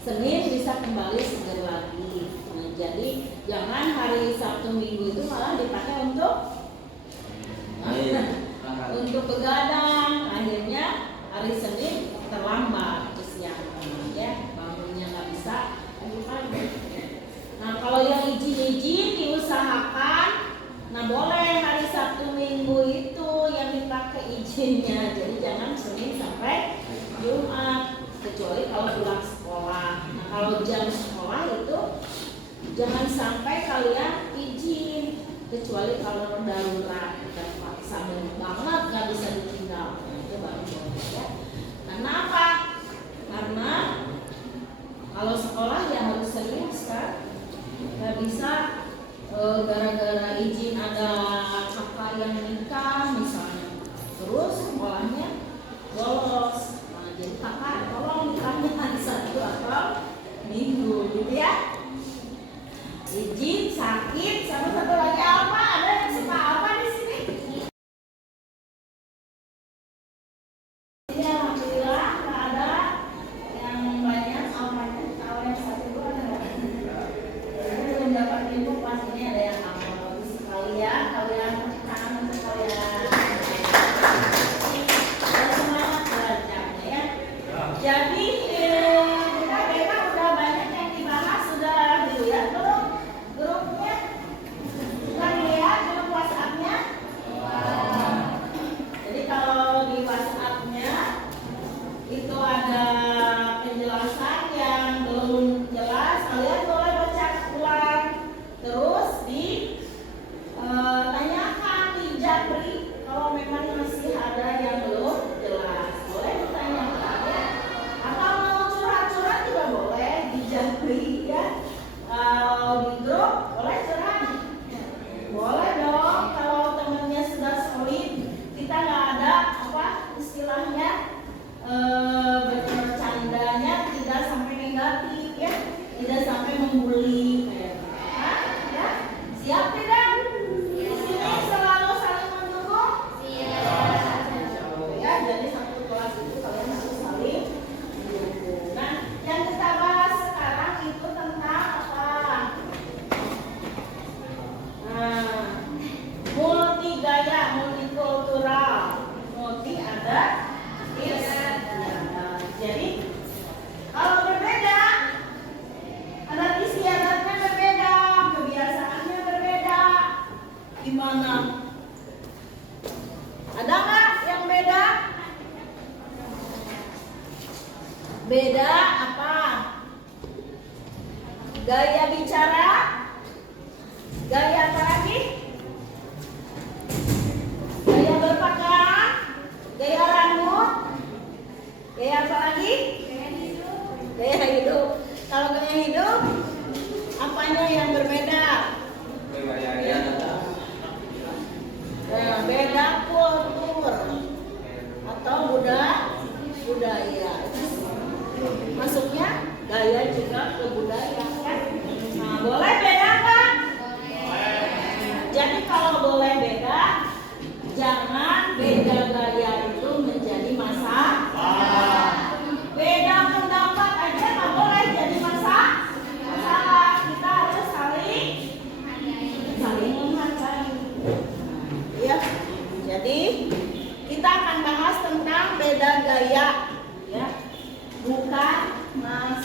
Senin bisa kembali segar lagi. Nah, jadi jangan hari Sabtu Minggu itu malah dipakai untuk begadang. Akhirnya hari Senin terlambat kesiangan, ya, bangunnya nggak bisa pagi-pagi. Nah, kalau yang izin diusahakan, nah boleh hari Sabtu Minggu itu yang dipakai izinnya. Jadi jangan Senin sampai Jumat, kecuali kalau pulang sekolah. Nah, kalau jam sekolah itu jangan sampai kalian izin, kecuali kalau darurat dan paksa banget nggak bisa ditinggal. Nah, itu baru boleh, ya. Kenapa? Karena kalau sekolah ya harus serius kan, nggak bisa gara-gara izin ada kakak yang nikah misalnya, terus sekolahnya bolos. Nah, jadi kakak tolong nikahnya hari Sabtu atau Minggu, gitu ya. Izin, sakit, sama satu lagi apa? Ada yang suka apa di sini? Ya, alhamdulillah nggak ada yang banyak apanya. Kalau yang satu itu ada nggak? Saya belum dapat info pas ini ada yang apa. Kalian kangen sekalian. Dan semangat belajarnya, ya. Jadi kita udah banyak yang dibahas, sudah dilihat belum grupnya? Sudah dilihat grup WhatsApp-nya? Jadi kalau di WhatsApp-nya itu ada penjelasan yang belum jelas, kalian boleh baca ulang. Terus tanyakan di Japri kalau memang masih ada yang belum jelas, boleh ditanyakan, ya. Atau mau curhat-curhat juga boleh di Japri, ya. Di grup boleh curhat, boleh dong. Kalau temennya sudah solid, kita nggak ada apa istilahnya, bercandanya tidak sampai negatif, ya, tidak sampai membuli kayak gitu. Ya, siap tidak? Di sini selalu saling mendukung. Ya, jadi satu kelas itu kalian harus saling mendukung. Nah, yang kita bahas sekarang itu tentang apa? Nah, multi gaya, multikultural. Multi ada, jadi kalau berbeda, adat istiadatnya berbeda, kebiasaannya berbeda. Gimana? Ada nggak yang beda? Beda apa? Gaya bicara, gaya apa lagi? Gaya berpakaian, gaya rambut, gaya apa lagi? Gaya hidup. Kalau gaya hidup, apanya yang berbeda? Nah, beda kultur atau budaya. Masuknya gaya juga ke budaya, kan? Nah, boleh beda nggak? Jadi kalau boleh beda, jangan beda gaya itu menjadi masalah. Beda pendapat aja nggak boleh jadi masalah. Kita harus saling menghargai. Ya, jadi kita akan bahas tentang beda gaya, ya, bukan masalah.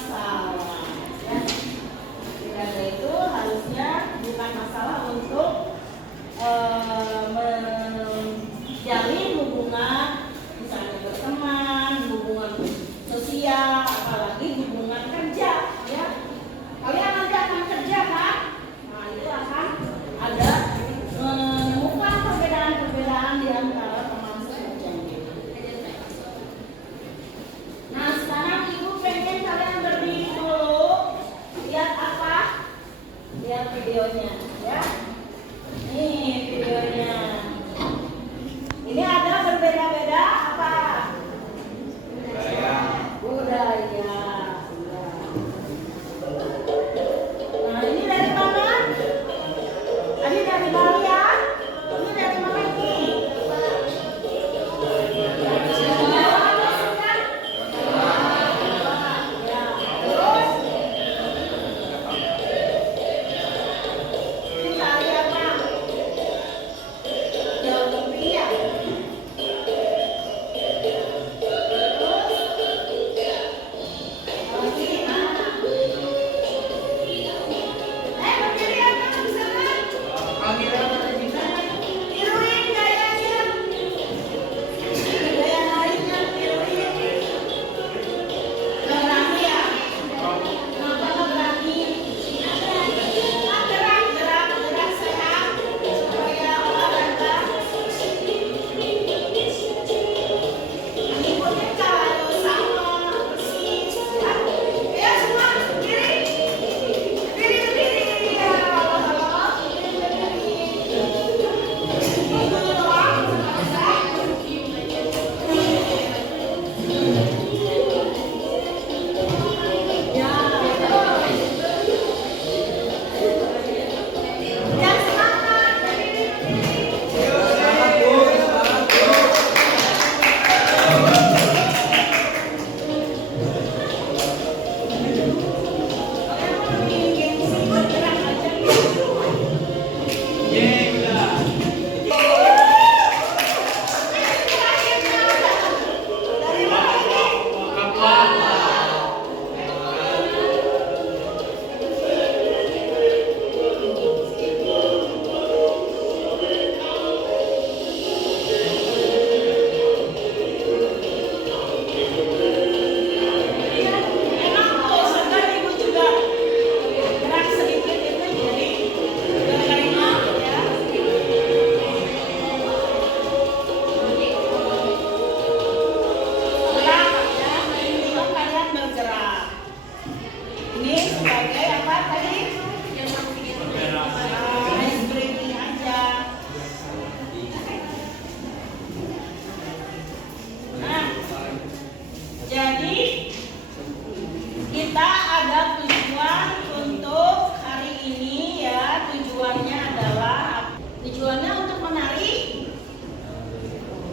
Tujuannya untuk menari.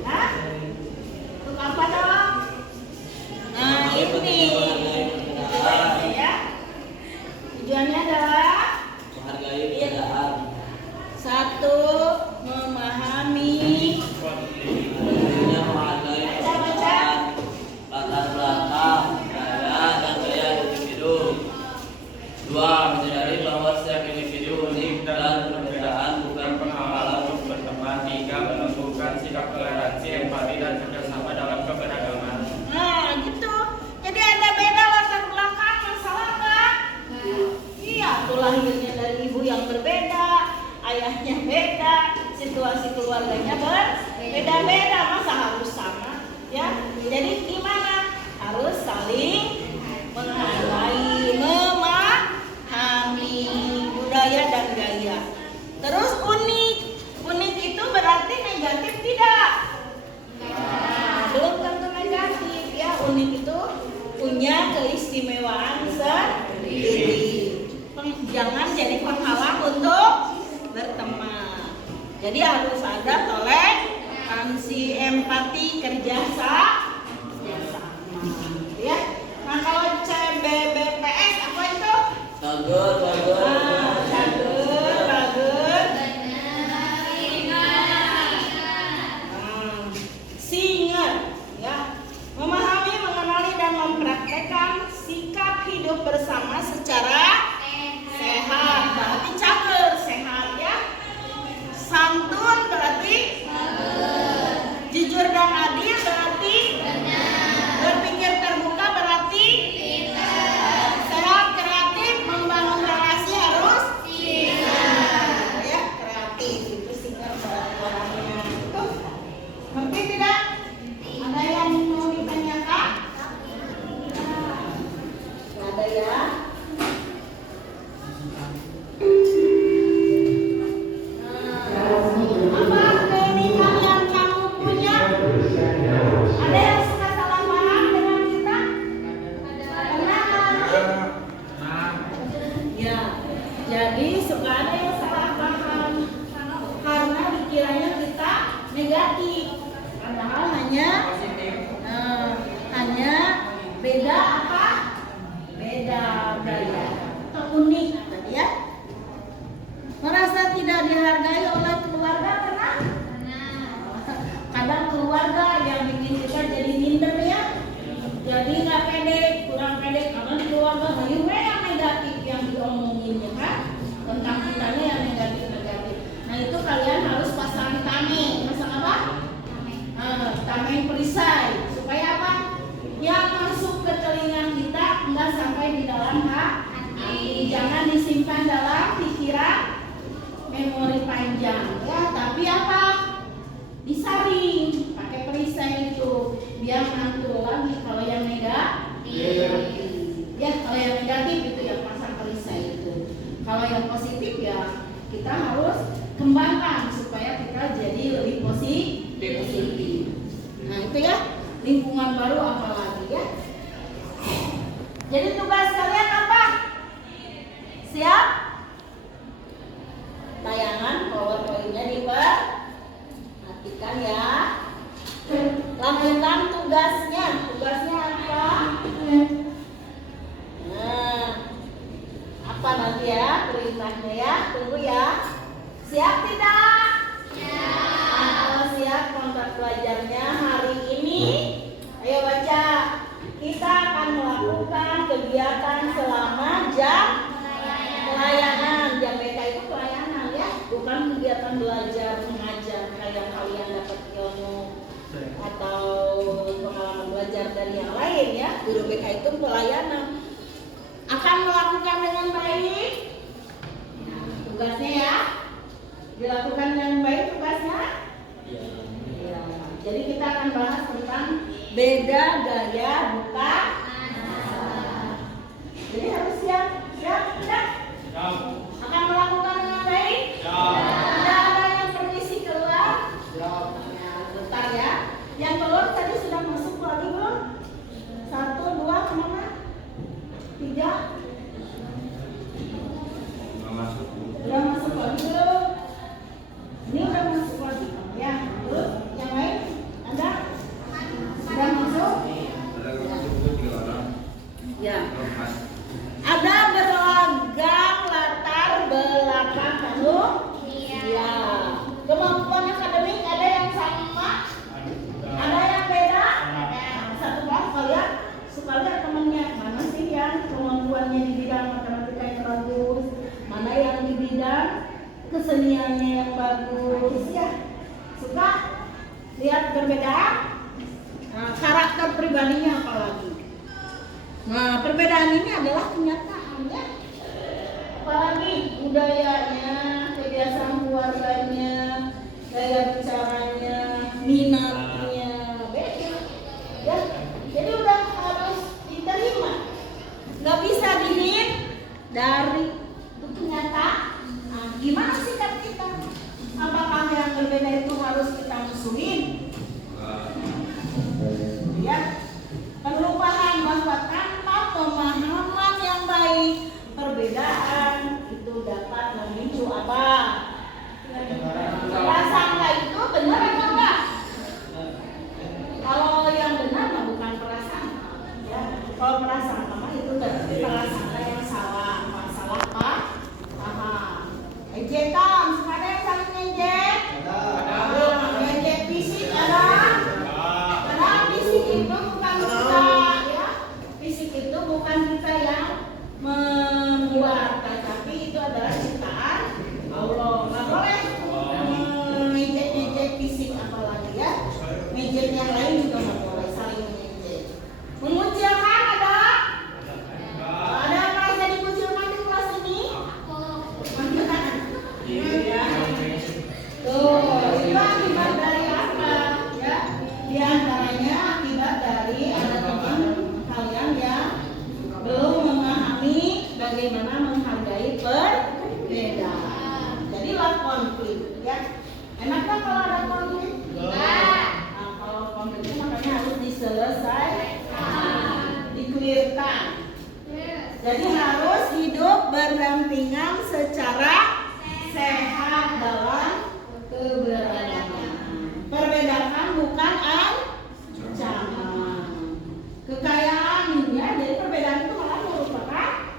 Hah? Untuk apa dong? Nah ini tujuannya ya. Tujuannya adalah menghargai perbedaan. Satu, memahami. Menghargai perbedaan latar belakang, gaya dan gaya individu. Dua, menyadari bahwa setiap individu unik dan perbedaan bukan penghalang untuk berteman. Tiga, menumbuhkan sikap toleransi, empati dan kerjasama dalam keberagaman. Nah gitu. Jadi ada beda latar belakang, masalah nggak? Iya, tuh lahirnya dari ibu yang berbeda, ayahnya beda, situasi keluarganya berbeda-beda, masa harus sama? Ya, jadi gimana? Harus saling menghargai, memahami budaya dan gaya. Terus unik, unik itu berarti negatif tidak? Nah, belum tentu negatif ya. Unik itu punya keistimewaan sendiri. Jangan jadi penghalang untuk berteman. Jadi harus ada toleransi, empati, kerjasama. Ya. Nah kalau CBBPS apa itu? Bagus, bagus. Singer, ya. Memahami, mengenali dan mempraktekkan sikap hidup bersama secara sehat. Berarti cager, sehat ya. Santun berarti jujur dan adil berarti berpikir terbuka berarti sehat, kreatif, membangun relasi harus ya, kreatif itu singer orangnya. Tuh, ngerti tidak? Ada yang mau ditanyakan? Ada ya? Apa keunikan yang kamu punya? Ada yang suka salah paham dengan kita? Kenapa? Ya, jadi suka ada yang salah paham karena dikiranya kita negatif, padahal hanya beda apa? Beda gaya atau unik tadi ya. Merasa tidak dihargai oleh keluarga pernah? Kadang keluarga yang bikin kita jadi minder ya. Jadi nggak pede, kurang pede karena di keluarga hanya yang negatif yang diomongin ya kan? Tentang kitanya yang negatif-negatif. Nah itu kalian harus pasang tameng. Pasang apa? Tameng perisai. Supaya apa? Yang masuk ke telinga kita nggak sampai di dalam hati. Jangan disimpan dalam pikiran memori panjang ya, tapi apa? Disaring pakai perisai itu biar mantul lagi kalau yang negatif. Ya, kalau yang negatif itu yang pasang perisai itu. Kalau yang positif ya kita harus kembangkan supaya kita jadi lebih positif. Nah, itu ya, lingkungan baru apalagi ya. Jadi tugas kalian apa? Siap? Tayangan PowerPoint-nya diperhatikan ya. Lakukan tugasnya. Tugasnya apa? Nah, apa nanti ya perintahnya ya? Tunggu ya. Siap tidak? Nah, kalau siap kontrak pelajarnya hari ini. Ayo baca. Kita akan melakukan kegiatan selama jam pelayanan. Jam BK itu pelayanan ya, bukan kegiatan belajar mengajar kayak kalian dapat ilmu atau pengalaman belajar dari yang lain ya. Guru BK itu pelayanan. Akan melakukan dengan baik. Nah, tugasnya ya dilakukan dengan baik tugasnya. Ya. Jadi kita akan bahas tentang beda gaya bukan. Jadi harus siap tidak? Akan melakukan dengan baik? Tidak ada yang permisi keluar? Ya, bentar ya. Yang keluar tadi sudah masuk lagi belum? 1, 2, kemana? 3? Sudah masuk lagi belum? Ini manusia. Kemampuan akademik ada yang sama, ada yang beda. Satu kelas kalian suka lihat temennya mana sih yang kemampuannya di bidang matematika yang bagus, mana yang di bidang keseniannya yang bagus, ya. Suka lihat perbedaan. Nah, karakter pribadinya apalagi. Nah, perbedaan ini adalah kenyataan, ya. Apalagi budayanya, kebiasaan keluarganya, gaya bicaranya, minatnya beda, ya. Jadi udah harus diterima, nggak bisa dihindari, itu kenyataan. Nah, gimana sikap kita? Apakah yang berbeda itu harus kita musuhin? Ya, perlu paham bahwa tanpa pemahaman yang baik, perbedaan itu dapat memicu apa? Prasangka itu benar atau enggak? Kalau yang benar mah bukan prasangka, ya. Kalau prasangka mah itu berarti prasangka yang salah. Masalah apa? Paham. Ejekan, ada yang saling ngejek? Ngejek fisik ada? Fisik itu bukan kita, ya. Fisik itu bukan kita yang membuat, tapi itu adalah ciptaan Allah. Nggak boleh ngejek fisik apalagi, ya. Ngejek yang lain juga nggak boleh, saling ngejek. Mengucilkan ada? Ada yang merasa dikucilkan di kelas ini? Ya. Tuh, itu akibat dari apa? Ya, di antaranya akibat dari ada teman kalian yang belum memahami bagaimana menghargai perbedaan. Jadilah konflik, ya. Enak kan kalau ada konflik? Nah, kalau konflik itu makanya harus diselesaikan, dikelirkan. Jadi harus hidup berdampingan secara sehat dalam keberagaman. Perbedaan bukan ancaman. Kekayaan, ya. Jadi perbedaan itu malah merupakan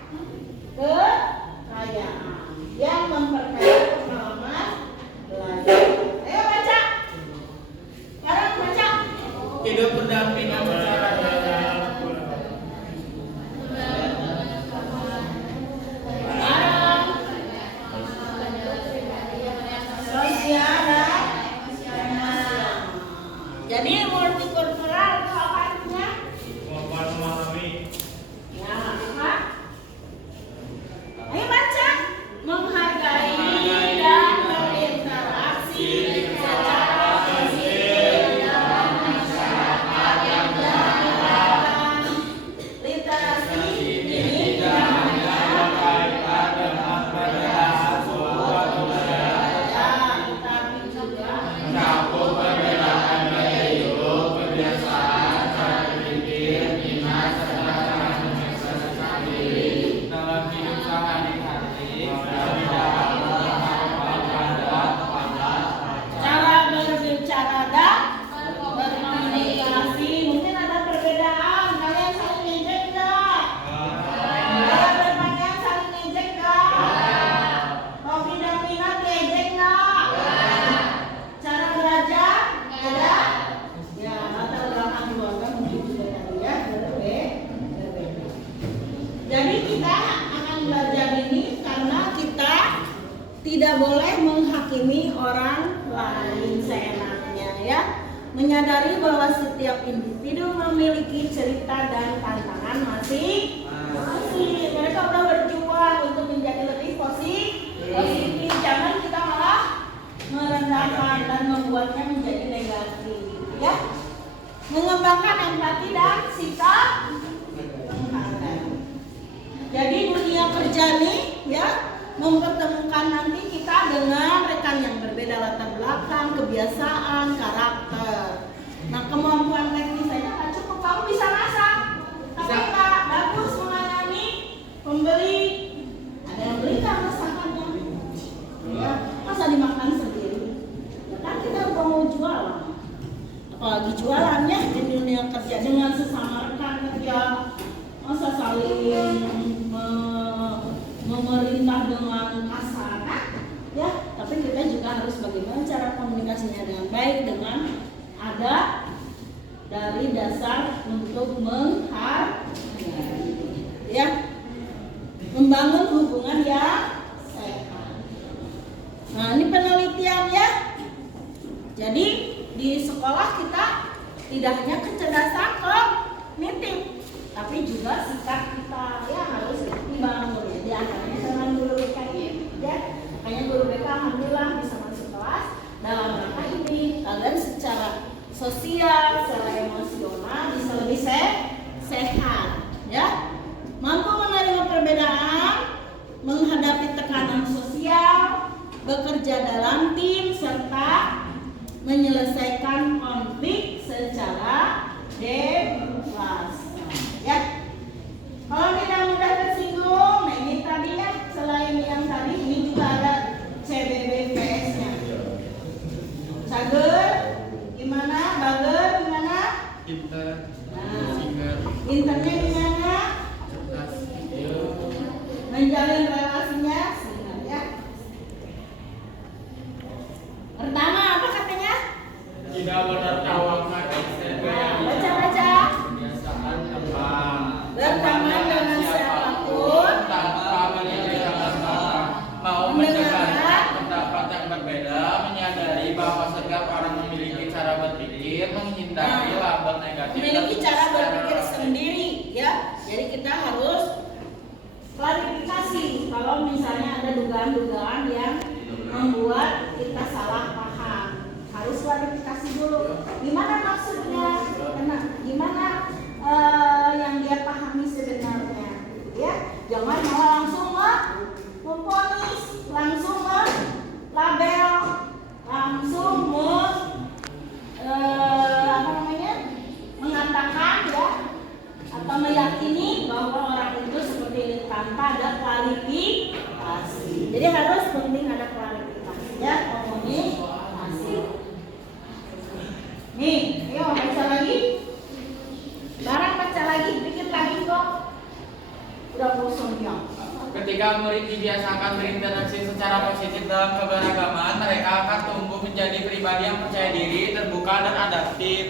kekayaan yang memperkaya pengalaman belajar. Ayo baca. Sekarang baca. Hidup berdampingan secara sosial dan emosional. Jadi multikultural itu apa artinya? kemampuan memahami, Ya, apa? Ayo baca. Menghargai dan berinteraksi secara positif dalam masyarakat yang beragam. Literasi ini tidak hanya berkaitan dengan perbedaan suatu budaya, tapi juga mencakup perbedaan gaya hidup, kebiasaan, cara berpikir, minat, serta cara mengekspresikan diri dalam hidup sehari-hari, perbedaan pada cara berbicara dan berkomunikasi. Mungkin ada perbedaan. Kalian saling ngejek enggak? Kalian berpakaian saling ngejek enggak? Hobi dan minat ngejek enggak? Cara belajar beda? Ya, latar belakang keluarga mungkin juga tadi, ya, berbeda. Jadi kita akan belajar ini karena kita tidak boleh menghakimi orang lain seenaknya, ya. Menyadari bahwa setiap individu memiliki cerita dan tantangan masing-masing. Mereka udah berjuang untuk menjadi lebih positif. Jangan kita malah merendahkan dan membuatnya menjadi negatif, ya. Mengembangkan empati dan sikap menghargai. Jadi dunia kerja nih, ya, mempertemukan nanti kita dengan rekan yang berbeda latar belakang, kebiasaan, karakter. Nah, kemampuan teknis saja nggak cukup. Kamu bisa masak, tapi nggak bagus menangani pembeli. Ada yang beli kan masakannya, ya. Masa dimakan sendiri? Ya kan kita udah mau jualan, apalagi jualannya di dunia kerja dengan sesama rekan kerja. Masa saling memerintah dengan kasar, ya. komunikasinya dengan baik dengan ada dari dasar untuk menghargai, ya, membangun hubungan yang sehat. Nah, ini penelitian ya. Jadi di sekolah kita tidak hanya kecerdasan kognitif, tapi juga sikap kita ya harus dibangun ya. Di antaranya dengan guru BK ya. Makanya guru BK alhamdulillah bisa masuk kelas dalam rangka ini agar secara sosial, secara emosional bisa lebih sehat ya. Mampu menerima perbedaan, menghadapi tekanan sosial, bekerja dalam tim serta menyelesaikan konflik secara dewasa ya. Kalau tidak mudah tersinggung, nah ini tadi ya, selain yang tadi ini juga ada CBBPS-nya. Cager gimana? Bager gimana? Pinter, Nah, singer, internya gimana? cerdas, Menjalin relasinya sehingga ya. Pertama apa katanya? tidak menertawakan Nah, baca-baca. kebiasaan teman, Berteman dengan siapapun, tanpa menilai orang, mau mendengarkan pendapat yang berbeda, menyadari bahwa setiap orang memiliki cara berpikir, menghindari label negatif, Memiliki cara berpikir sendiri ya. Jadi kita harus klarifikasi kalau misalnya ada dugaan-dugaan yang membuat kita salah paham. Harus klarifikasi dulu. Gimana maksudnya? Gimana yang dia pahami sebenarnya? Ya, jangan malah langsung memvonis, langsung label, langsung mengatakan ya atau meyakini bahwa orang itu seperti ini tanpa ada klarifikasi. Jadi harus penting ada klarifikasi ya, komunikasi. Nih, ayo baca lagi. Barang baca lagi, dikit lagi kok. Udah kosong ya. Ketika murid dibiasakan berinteraksi secara positif dalam keberagaman, mereka akan tumbuh menjadi pribadi yang percaya diri, terbuka dan adaptif.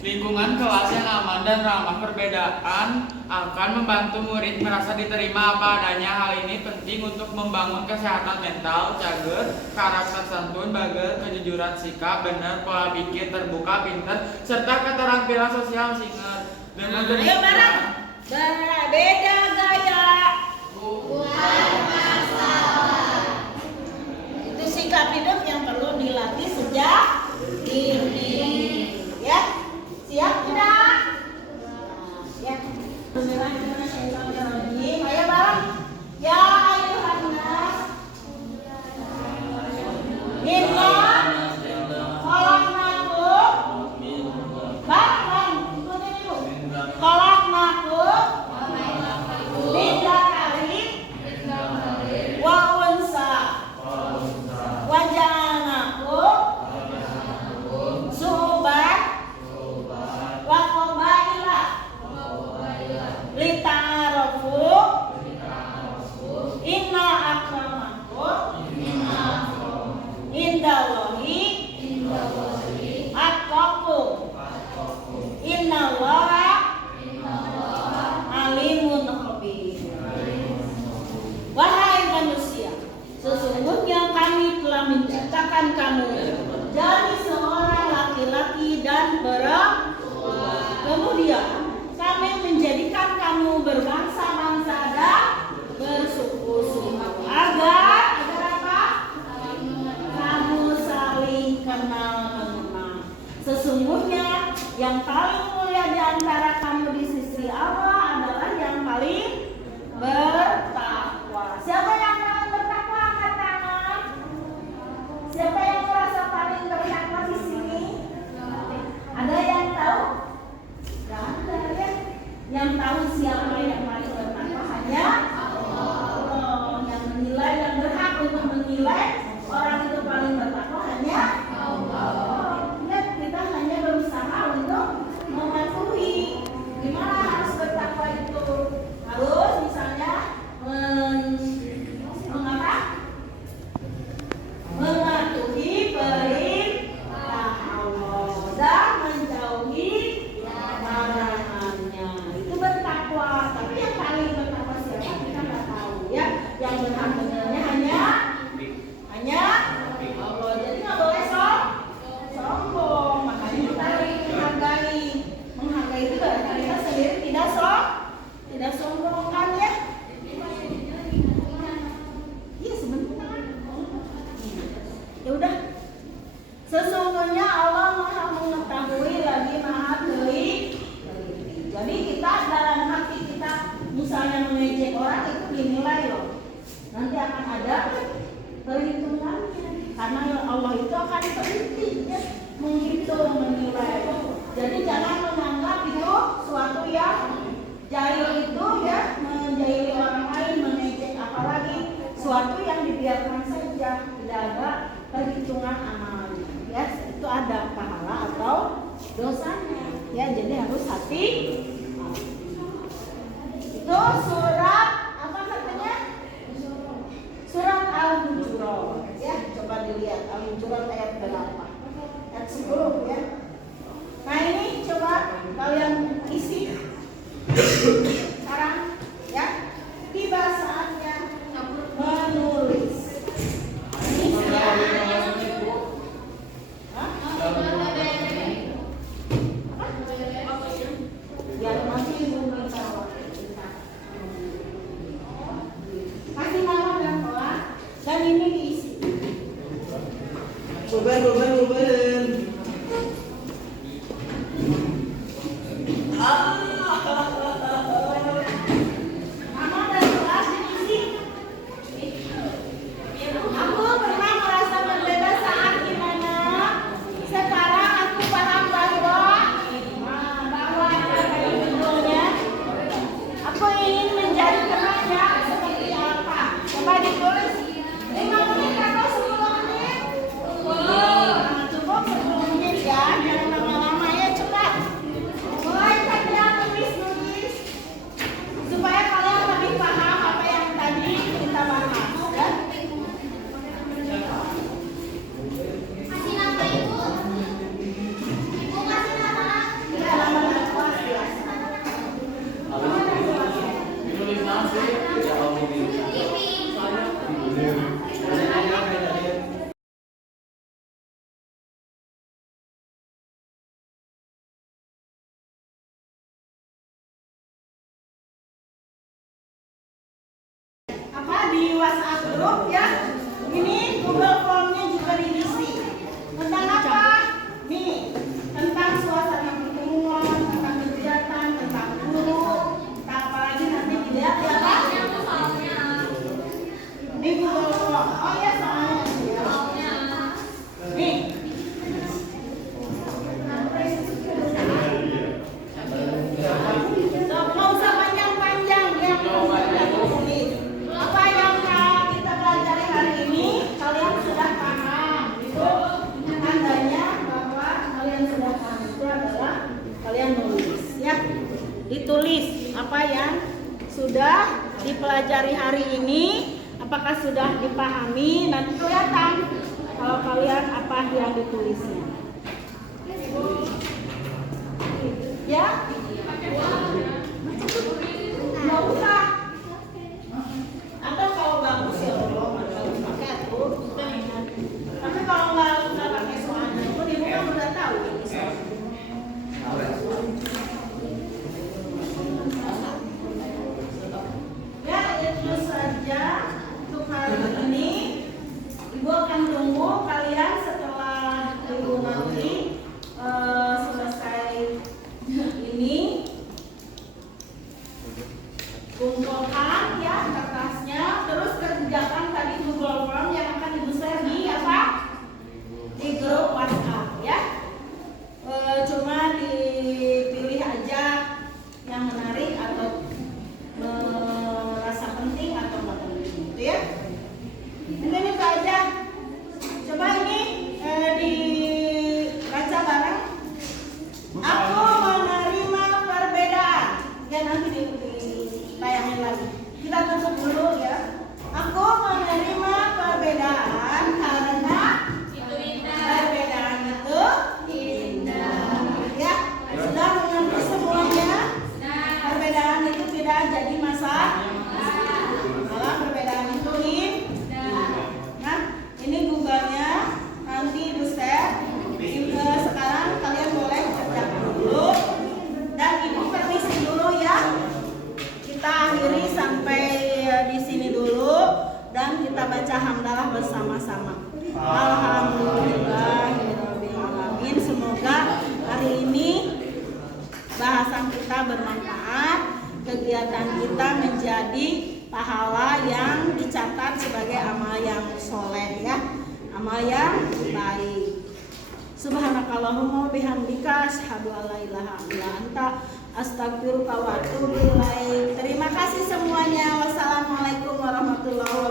Lingkungan kelas yang aman dan ramah perbedaan akan membantu murid merasa diterima apa adanya. Hal ini penting untuk membangun kesehatan mental, cager, karakter santun, bager, kejujuran sikap, benar, pola pikir, terbuka, pintar, serta keterampilan sosial singer. Dengan Ayo bareng. Beda gaya. Itu sikap hidup yang perlu dilatih sejak dini. Ya, siap tidak? Ya. Bismillahirrahmanirrahim. Ayo bareng. Ya ayuhan nas. Inna khalaqnakum. Bareng, ikutin ibu. Khalaqnakum. Min akan ada perhitungannya. Karena Allah itu akan berhenti ya, menghitung, menilai. Jadi jangan menganggap itu suatu yang jahil itu ya, menjahili orang lain, mengejek, apalagi suatu yang dibiarkan saja, tidak ada perhitungan amalnya. Ya, itu ada pahala atau dosanya. Ya, jadi harus hati. Itu surat apa katanya? Surat Al-Hujurat. Ya, coba dilihat Al-Hujurat ayat berapa? Ayat 10 ya. Nah, ini coba kalian isi sekarang ya. Tiba saatnya menulis. Ini ya. Ya, masih belum jawab. Kasih nama dan kelas dan ini diisi. Beban. Nama dan kelas diisi. Aku pernah merasa berbeda saat gimana. Sekarang aku paham bahwa sebetulnya aku ingin menjadi remaja seperti apa. Coba ditulis 5 menit atau 10 menit. Cukup 10 menit ya, jangan lama-lama ya, cepat. Mulai saja nulis supaya kalian lebih paham apa yang tadi kita bahas ya. Kasih nama ibu. Ibu kasih nama. Ya, nama dan kelas biasa. Ditulis nasi. Apa di WhatsApp grup ya. Ini Google Form-nya juga diisi. Tentang apa? Nih, tentang suasana pertemuan, tentang kegiatan, tentang guru, tentang apa lagi nanti dilihat ya Pak? Di Google Form. Oh ya, soalnya. Nih. Nggak usah panjang-panjang ya. Apa yang kita pelajari hari ini kalian sudah paham. Itu tandanya bahwa kalian sudah paham. Itu adalah kalian nulis ya. Ditulis apa yang sudah dipelajari hari ini, apakah sudah dipahami, nanti kelihatan kalau kalian apa yang ditulisnya. Ya? Nggak usah. Atau kalau bagus ya bagus pakai tuh. Tapi kalau nggak pakai soalnya pun ibu kan udah tahu ini soalnya. Ya, itu saja untuk hari ini. Ibu akan tunggu kalian setelah minggu nanti selesai ini. Kumpulkan ya kertasnya, terus kerjakan tadi Google Form yang akan ibu share di apa? Di grup WhatsApp ya. Cuma dipilih aja yang menarik atau merasa penting atau nggak penting gitu ya. Mungkin itu aja. Coba ini dibaca bareng. Aku menerima perbedaan. Ya nanti ditayangin lagi. Kita tutup dulu ya. Aku menerima perbedaan karena perbedaan itu indah. Ya, sudah mengerti semuanya. Perbedaan itu tidak jadi masalah. Perbedaan itu indah. Nah, ini Google-nya nanti ibu share. Sekarang kalian boleh kerjakan dulu. Dan ibu permisi dulu ya. Kita akhiri sampai di sini dulu dan kita baca hamdalah bersama-sama. Alhamdulillahirobbilalamin. Semoga hari ini bahasan kita bermanfaat, kegiatan kita menjadi pahala yang dicatat sebagai amal yang soleh ya, amal yang baik. Subhanakallahumma bihamdika asyhadu an la ilaha illa anta astaghfiruka wa atubu ilaik. Terima kasih semuanya. Wassalamualaikum warahmatullahi wabarakatuh.